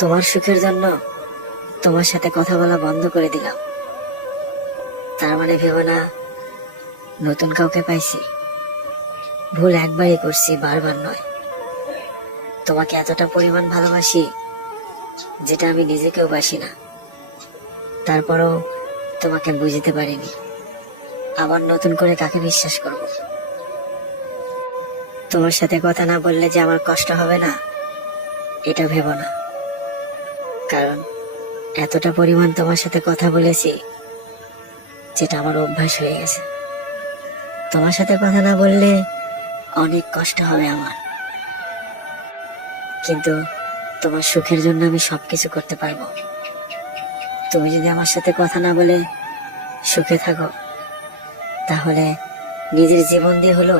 তোমার সুখের জন্য তোমার সাথে কথা বলা বন্ধ করে দিলাম। তার মানে ভেবো না নতুন কাউকে পাইছি। ভুল একবারই করছি, বারবার নয়। তোমাকে এতটা পরিমাণ ভালোবাসি যেটা আমি নিজেকেও বাসি না। তারপরও তোমাকে বুঝতে পারিনি। আবার নতুন করে কাকে বিশ্বাস করব? তোমার সাথে কথা না বললে যে আমার কষ্ট হবে না, এটা ভেবো না। কারণ এতটা পরিমাণ তোমার সাথে কথা বলেছি যেটা আমার অভ্যাস হয়ে গেছে। তোমার সাথে কথা না বললে অনেক কষ্ট হবে আমার, কিন্তু তোমার সুখের জন্য আমি সবকিছু করতে পারবো। তুমি যদি আমার সাথে কথা না বলে সুখে থাকো, তাহলে নিজের জীবন দিয়ে হলো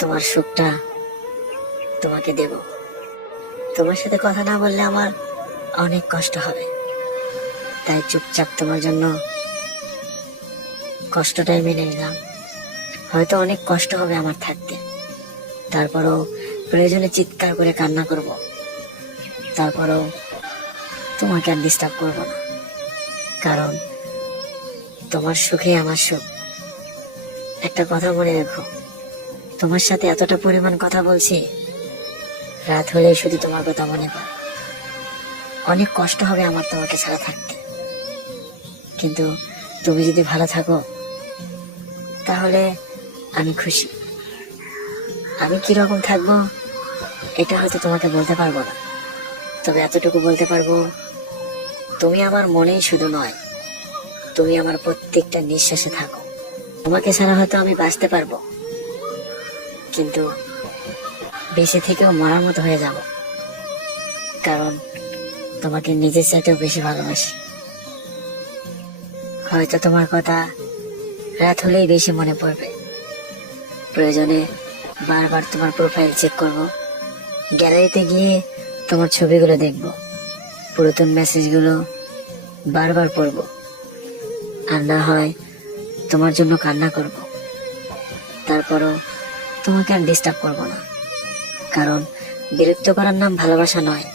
তোমার সুখটা তোমাকে দেব। তোমার সাথে কথা না বললে আমার অনেক কষ্ট হবে, তাই চুপচাপ তোমার জন্য কষ্টটাই মেনে নিলাম। হয়তো অনেক কষ্ট হবে আমার থাকতে, তারপরও প্রয়োজনে চিৎকার করে কান্না করব। তারপরও তোমাকে আর ডিস্টার্ব করব না, কারণ তোমার সুখে আমার সুখ। একটা কথা মনে রেখো, তোমার সাথে এতটা পরিমাণ কথা বলছি, রাত হলেই শুধু তোমার কথা মনে পড়ে। অনেক কষ্ট হবে আমার তোমাকে ছাড়া থাকতে, কিন্তু তুমি যদি ভালো থাকো তাহলে আমি খুশি। আমি কিরকম থাকবো এটা হয়তো তোমাকে বলতে পারবো না, তবে এতটুকু বলতে পারবো, তুমি আমার মনেই শুধু নয়, তুমি আমার প্রত্যেকটা নিঃশ্বাসে থাকো। তোমাকে ছাড়া হয়তো আমি বাঁচতে পারবো, কিন্তু বেঁচে থেকেও মরার মতো হয়ে যাব, কারণ তোমাকে নিজের চাইতেও বেশি ভালোবাসি। হয়তো তোমার কথা রাত হলেই বেশি মনে পড়বে। প্রয়োজনে বারবার তোমার প্রোফাইল চেক করব, গ্যালারিতে গিয়ে তোমার ছবিগুলো দেখব, পুরাতন মেসেজগুলো বারবার পড়ব, আর না হয় তোমার জন্য কান্না করব। তারপরও তোমাকে আর ডিস্টার্ব করব না, কারণ বিরক্ত করার নাম ভালোবাসা নয়,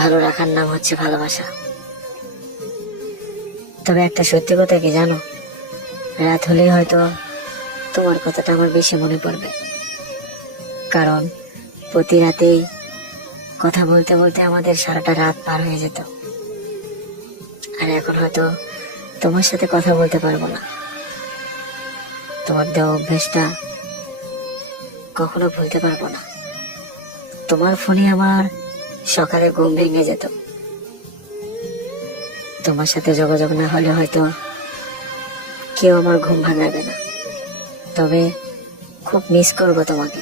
ভালো রাখার নাম হচ্ছে ভালোবাসা। তবে একটা সত্যি কথা কি জানো, রাত হলেই হয়তো তোমার কথাটা আমার বেশি মনে পড়বে, কারণ প্রতি রাতেই কথা বলতে বলতে আমাদের সারাটা রাত পার হয়ে যেত। আর এখন হয়তো তোমার সাথে কথা বলতে পারবো না। তোমার দেওয়া অভ্যেসটা কখনো ভুলতে পারবো না। তোমার ফোনে আমার সকালে ঘুম ভেঙে যেত। তোমার সাথে যোগাযোগ না হলে হয়তো কেউ আমার ঘুম ভাঙাবে না, তবে খুব মিস করবো তোমাকে।